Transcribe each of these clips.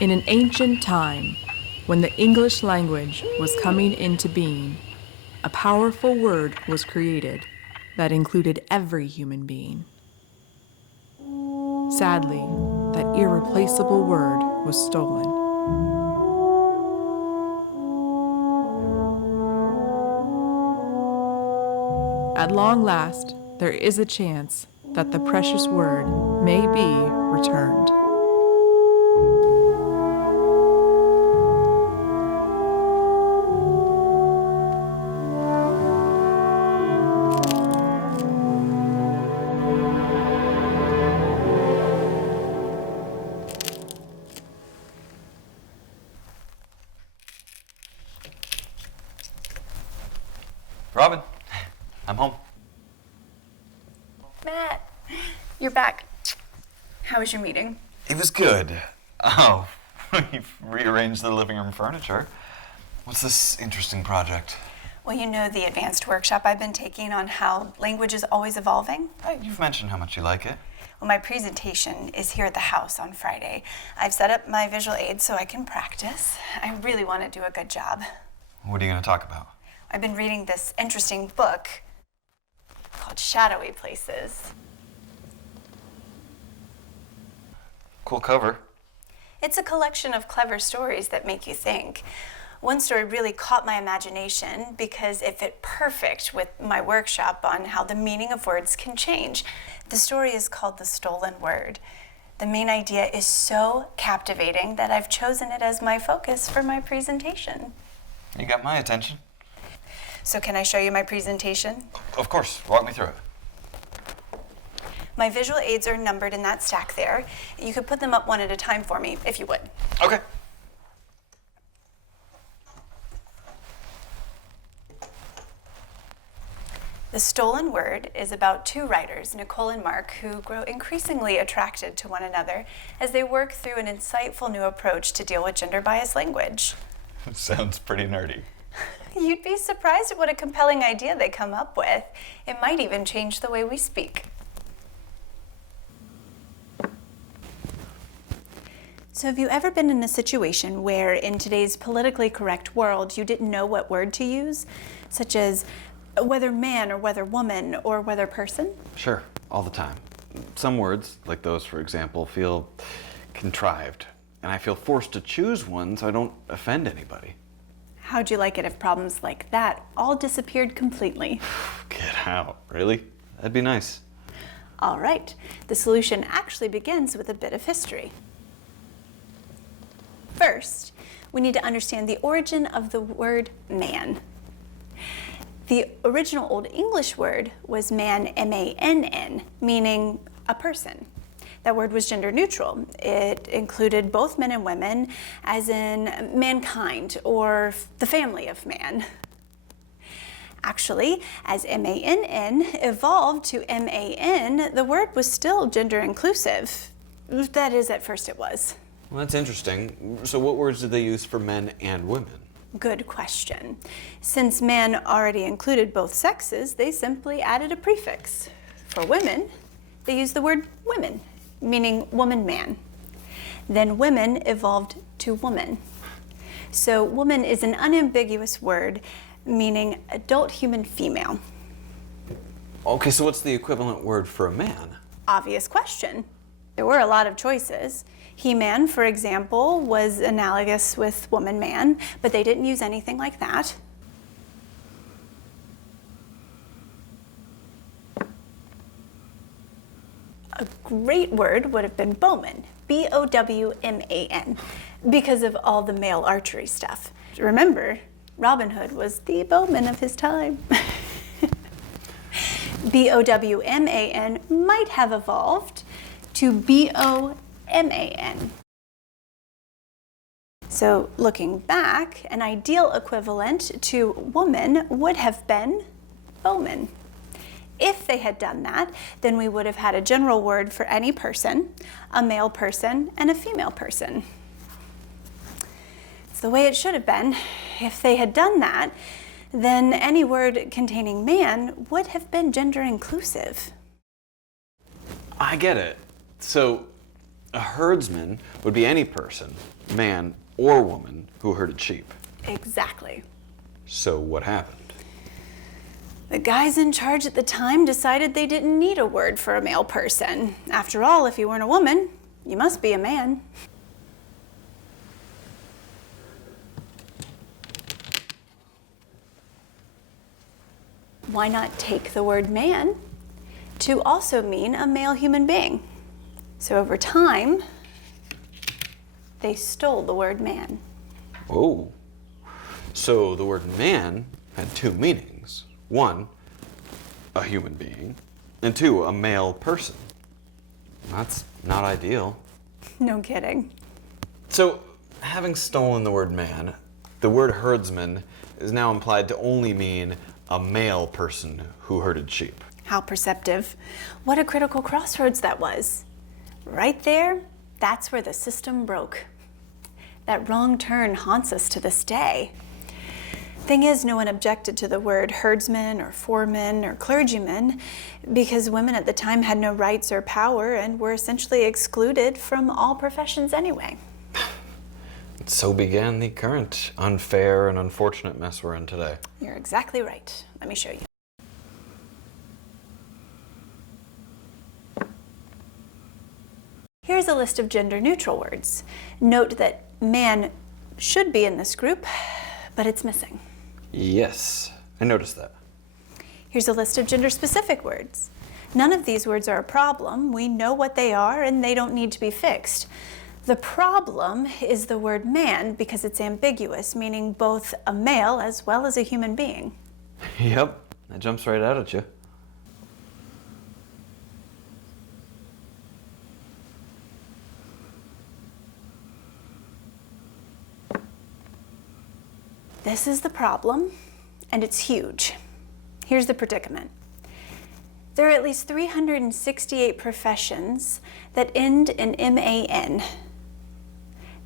In an ancient time, when the English language was coming into being, a powerful word was created that included every human being. Sadly, that irreplaceable word was stolen. At long last, there is a chance that the precious word may be returned. Robin, I'm home. Matt, you're back. How was your meeting? It was good. Oh, we've rearranged the living room furniture. What's this interesting project? Well, you know the advanced workshop I've been taking on how language is always evolving? You've mentioned how much you like it. Well, my presentation is here at the house on Friday. I've set up my visual aids so I can practice. I really want to do a good job. What are you going to talk about? I've been reading this interesting book called Shadowy Places. Cool cover. It's a collection of clever stories that make you think. One story really caught my imagination because it fit perfect with my workshop on how the meaning of words can change. The story is called The Stolen Word. The main idea is so captivating that I've chosen it as my focus for my presentation. You got my attention. So can I show you my presentation? Of course. Walk me through it. My visual aids are numbered in that stack there. You could put them up one at a time for me, if you would. Okay. The Stolen Word is about two writers, Nicole and Mark, who grow increasingly attracted to one another as they work through an insightful new approach to deal with gender-biased language. Sounds pretty nerdy. You'd be surprised at what a compelling idea they come up with. It might even change the way we speak. So have you ever been in a situation where in today's politically correct world you didn't know what word to use, such as whether man or whether woman or whether person? Sure, all the time. Some words, like those for example, feel contrived, and I feel forced to choose one so I don't offend anybody. How'd you like it if problems like that all disappeared completely? Get out, really? That'd be nice. All right, the solution actually begins with a bit of history. First, we need to understand the origin of the word man. The original Old English word was man, M-A-N-N, meaning a person. That word was gender neutral. It included both men and women, as in mankind or the family of man. Actually, as M-A-N-N evolved to M-A-N, the word was still gender inclusive. That is, at first it was. Well, that's interesting. So what words did they use for men and women? Good question. Since man already included both sexes, they simply added a prefix. For women, they used the word women, meaning woman-man. Then women evolved to woman. So woman is an unambiguous word, meaning adult human female. Okay, so what's the equivalent word for a man? Obvious question. There were a lot of choices. He-man, for example, was analogous with woman-man, but they didn't use anything like that. A great word would have been bowman, B-O-W-M-A-N, because of all the male archery stuff. Remember, Robin Hood was the bowman of his time. B-O-W-M-A-N might have evolved to B-O-M-A-N. So looking back, an ideal equivalent to woman would have been bowman. If they had done that, then we would have had a general word for any person, a male person, and a female person. It's the way it should have been. If they had done that, then any word containing man would have been gender inclusive. I get it. So a herdsman would be any person, man or woman who herded sheep. Exactly. So what happened? The guys in charge at the time decided they didn't need a word for a male person. After all, if you weren't a woman, you must be a man. Why not take the word man to also mean a male human being? So over time, they stole the word man. Oh. So the word man had two meanings. One, a human being, and two, a male person. That's not ideal. No kidding. So, having stolen the word man, the word herdsman is now implied to only mean a male person who herded sheep. How perceptive. What a critical crossroads that was. Right there, that's where the system broke. That wrong turn haunts us to this day. Thing is, no one objected to the word herdsman or foreman or clergyman because women at the time had no rights or power and were essentially excluded from all professions anyway. So began the current unfair and unfortunate mess we're in today. You're exactly right. Let me show you. Here's a list of gender-neutral words. Note that man should be in this group, but it's missing. Yes, I noticed that. Here's a list of gender-specific words. None of these words are a problem. We know what they are, and they don't need to be fixed. The problem is the word man because it's ambiguous, meaning both a male as well as a human being. Yep, that jumps right out at you. This is the problem, and it's huge. Here's the predicament. There are at least 368 professions that end in MAN.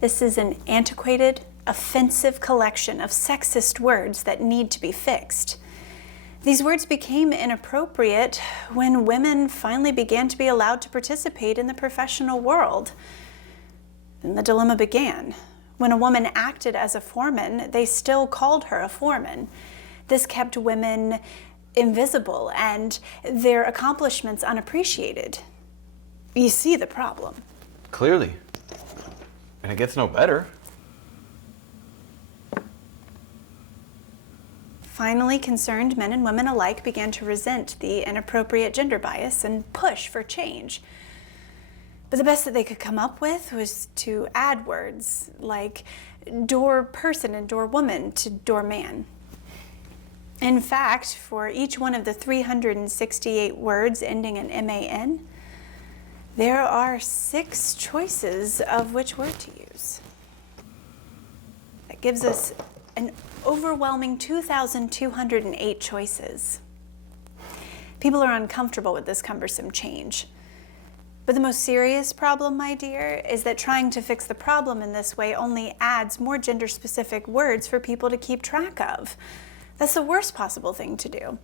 This is an antiquated, offensive collection of sexist words that need to be fixed. These words became inappropriate when women finally began to be allowed to participate in the professional world. And the dilemma began. When a woman acted as a foreman, they still called her a foreman. This kept women invisible and their accomplishments unappreciated. You see the problem. Clearly. And it gets no better. Finally, concerned men and women alike began to resent the inappropriate gender bias and push for change. But the best that they could come up with was to add words like door person and door woman to door man. In fact, for each one of the 368 words ending in MAN, there are 6 choices of which word to use. That gives us an overwhelming 2,208 choices. People are uncomfortable with this cumbersome change. But the most serious problem, my dear, is that trying to fix the problem in this way only adds more gender-specific words for people to keep track of. That's the worst possible thing to do.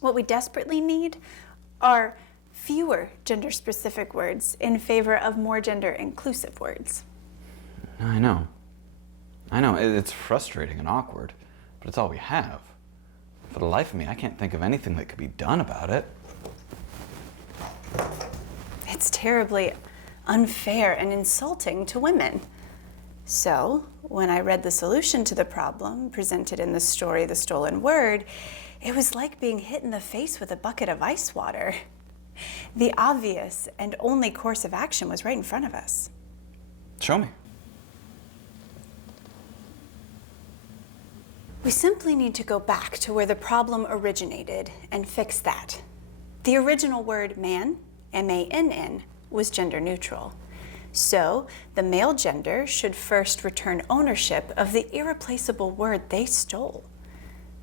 What we desperately need are fewer gender-specific words in favor of more gender-inclusive words. I know. It's frustrating and awkward, but it's all we have. For the life of me, I can't think of anything that could be done about it. It's terribly unfair and insulting to women. So, when I read the solution to the problem presented in the story, The Stolen Word, it was like being hit in the face with a bucket of ice water. The obvious and only course of action was right in front of us. Show me. We simply need to go back to where the problem originated and fix that. The original word man, M-A-N-N, was gender neutral. So, the male gender should first return ownership of the irreplaceable word they stole.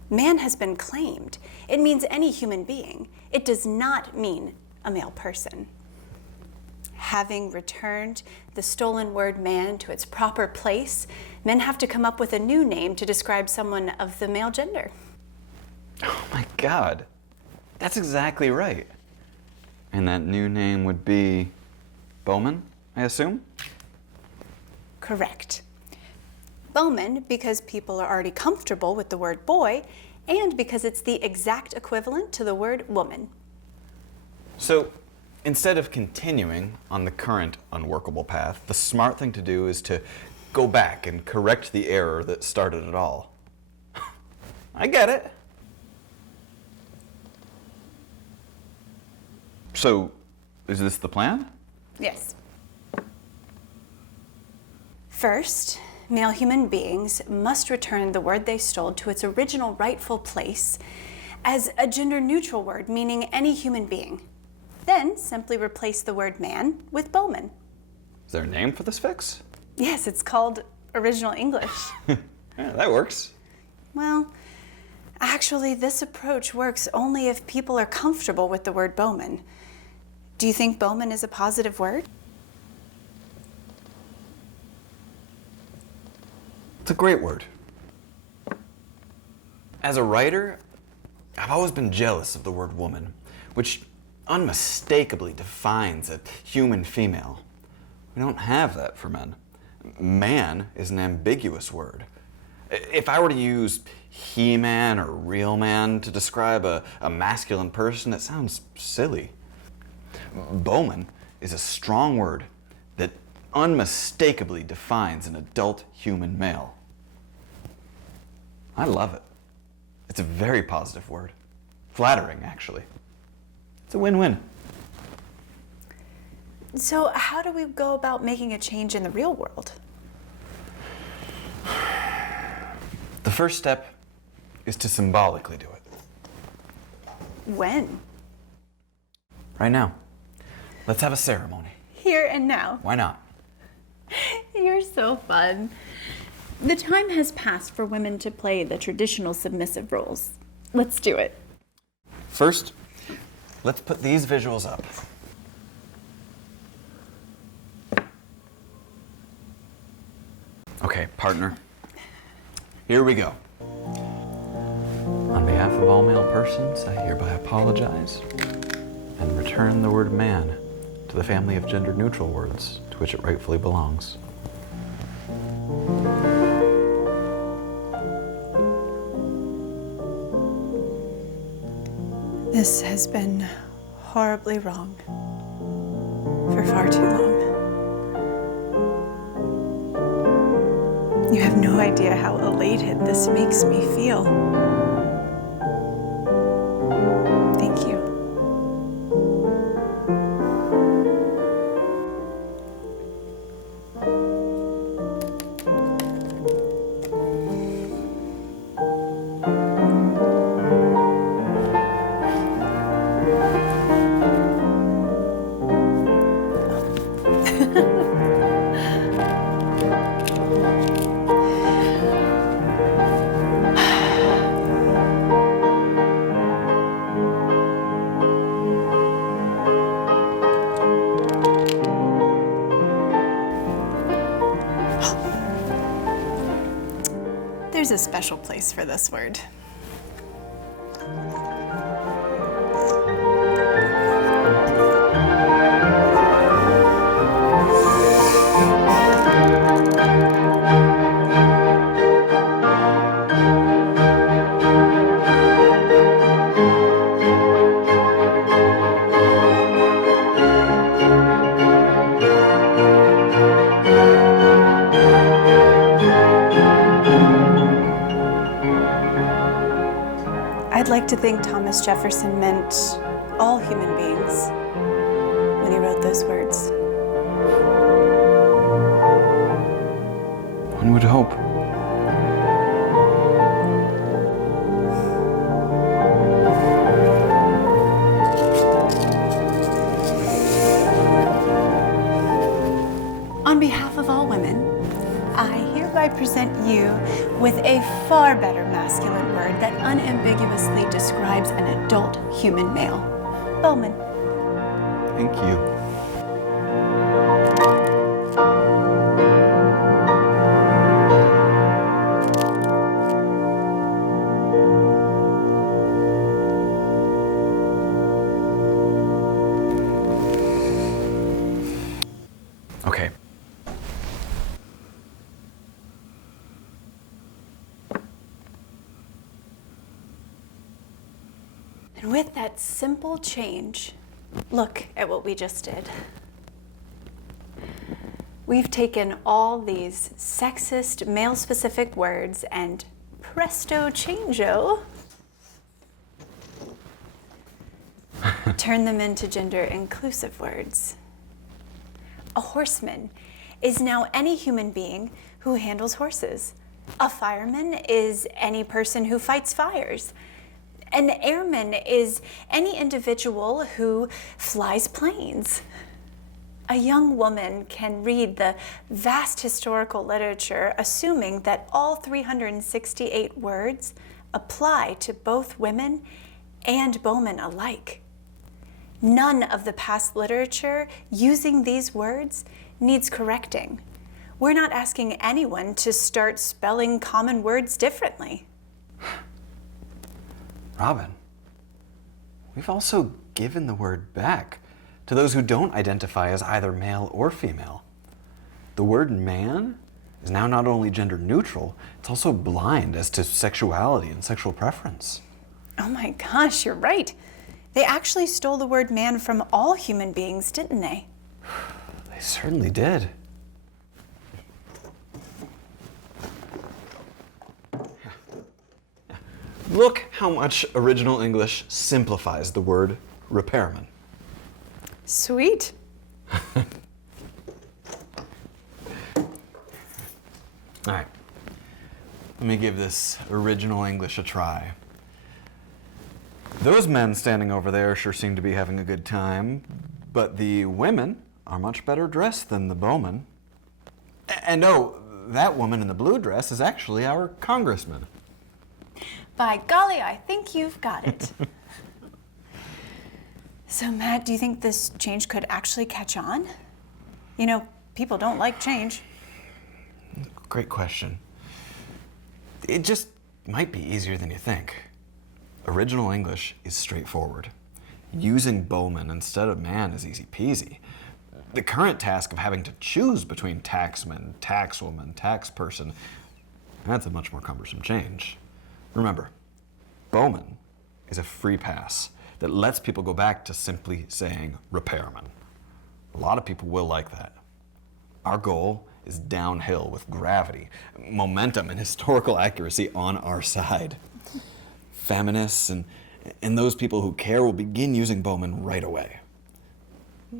Man has been claimed. It means any human being. It does not mean a male person. Having returned the stolen word man to its proper place, men have to come up with a new name to describe someone of the male gender. Oh my God. That's exactly right. And that new name would be Bowman, I assume? correct. Boman, because people are already comfortable with the word boy, and because it's the exact equivalent to the word woman. So, instead of continuing on the current unworkable path, the smart thing to do is to go back and correct the error that started it all. I get it. So, is this the plan? Yes. First, male human beings must return the word they stole to its original rightful place as a gender-neutral word, meaning any human being. Then simply replace the word man with boman. Is there a name for this fix? Yes, it's called Original English. Yeah, that works. Well, actually, this approach works only if people are comfortable with the word boman. Do you think boman is a positive word? It's a great word. As a writer, I've always been jealous of the word woman, which unmistakably defines a human female. We don't have that for men. Man is an ambiguous word. If I were to use he-man or real man to describe a masculine person, it sounds silly. Bowman is a strong word that unmistakably defines an adult human male. I love it. It's a very positive word. Flattering, actually. It's a win-win. So how do we go about making a change in the real world? The first step is to symbolically do it. When? Right now. Let's have a ceremony. Here and now. Why not? You're so fun. The time has passed for women to play the traditional submissive roles. Let's do it. First, let's put these visuals up. Okay, partner. Here we go. On behalf of all male persons, I hereby apologize and return the word man to the family of gender-neutral words to which it rightfully belongs. This has been horribly wrong for far too long. You have no idea how elated this makes me feel. Thank you. There's a special place for this word. I'd like to think Thomas Jefferson meant all human beings when he wrote those words. One would hope. On behalf of all women, I hereby present you with a far better masculine word that unambiguously describes an adult human male. Bowman. Thank you. Okay. And with that simple change, look at what we just did. We've taken all these sexist, male-specific words and presto changeo, turn them into gender-inclusive words. A horseman is now any human being who handles horses. A fireman is any person who fights fires. An airman is any individual who flies planes. A young woman can read the vast historical literature assuming that all 368 words apply to both women and bomen alike. None of the past literature using these words needs correcting. We're not asking anyone to start spelling common words differently. Robin, we've also given the word back to those who don't identify as either male or female. The word man is now not only gender neutral, it's also blind as to sexuality and sexual preference. Oh my gosh, you're right. They actually stole the word man from all human beings, didn't they? They certainly did. Look how much original English simplifies the word repairman. Sweet. All right, let me give this original English a try. Those men standing over there sure seem to be having a good time, but the women are much better dressed than the bowmen. And no, that woman in the blue dress is actually our congressman. By golly, I think you've got it. So, Matt, do you think this change could actually catch on? You know, people don't like change. Great question. It just might be easier than you think. Original English is straightforward. Using bowman instead of man is easy peasy. The current task of having to choose between taxman, taxwoman, taxperson, that's a much more cumbersome change. Remember, bowman is a free pass that lets people go back to simply saying repairman. A lot of people will like that. Our goal is downhill with gravity, momentum, and historical accuracy on our side. Feminists and those people who care will begin using bowman right away.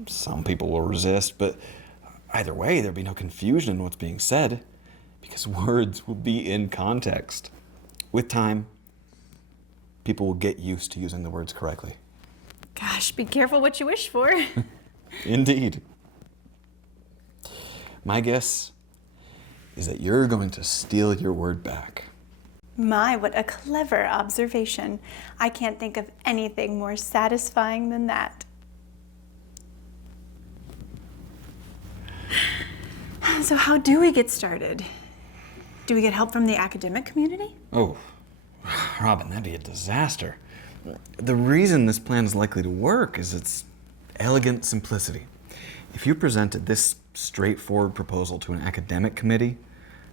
Some people will resist, but either way, there'll be no confusion in what's being said because words will be in context. With time, people will get used to using the words correctly. Gosh, be careful what you wish for. Indeed. My guess is that you're going to steal your word back. My, what a clever observation. I can't think of anything more satisfying than that. So how do we get started? Do we get help from the academic community? Oh, Robin, that'd be a disaster. The reason this plan is likely to work is its elegant simplicity. If you presented this straightforward proposal to an academic committee,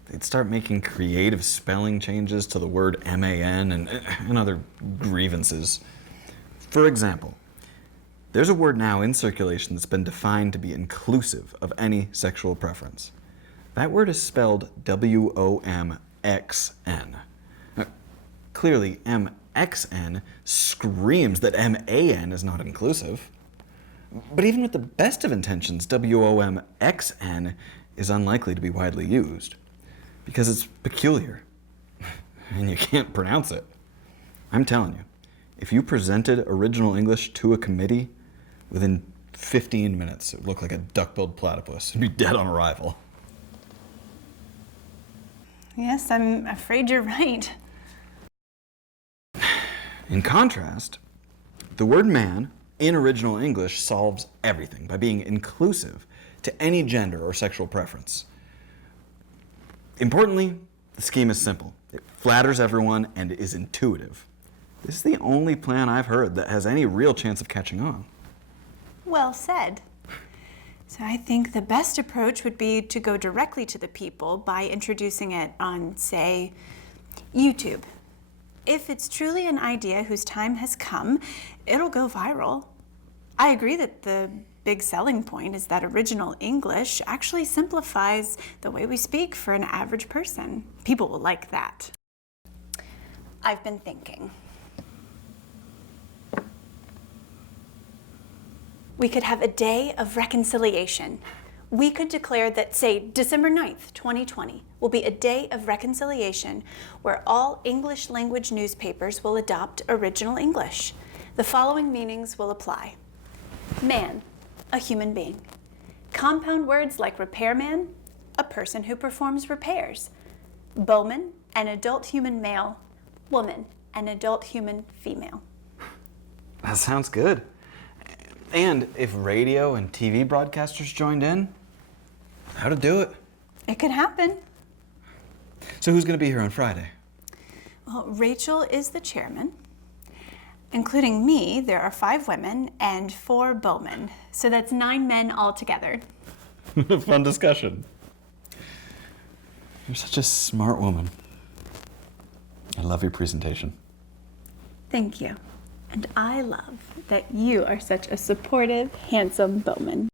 they'd start making creative spelling changes to the word man and other grievances. For example, there's a word now in circulation that's been defined to be inclusive of any sexual preference. That word is spelled WOMXN. Now, clearly, MXN screams that MAN is not inclusive. But even with the best of intentions, WOMXN is unlikely to be widely used because it's peculiar and you can't pronounce it. I'm telling you, if you presented original English to a committee, within 15 minutes it would look like a duck-billed platypus. It'd be dead on arrival. Yes, I'm afraid you're right. In contrast, the word man in original English solves everything by being inclusive to any gender or sexual preference. Importantly, the scheme is simple. It flatters everyone and is intuitive. This is the only plan I've heard that has any real chance of catching on. Well said. So I think the best approach would be to go directly to the people by introducing it on, say, YouTube. If it's truly an idea whose time has come, it'll go viral. I agree that the big selling point is that original English actually simplifies the way we speak for an average person. People will like that. I've been thinking. We could have a day of reconciliation. We could declare that, say, December 9th, 2020, will be a day of reconciliation where all English language newspapers will adopt original English. The following meanings will apply. Man, a human being. Compound words like repairman, a person who performs repairs. Boman, an adult human male. Woman, an adult human female. That sounds good. And if radio and TV broadcasters joined in, how to do it? It could happen. So who's going to be here on Friday? Well, Rachel is the chairman. Including me, there are 5 women and 4 bowmen. So that's 9 men altogether. Fun discussion. You're such a smart woman. I love your presentation. Thank you. And I love that you are such a supportive, handsome bowman.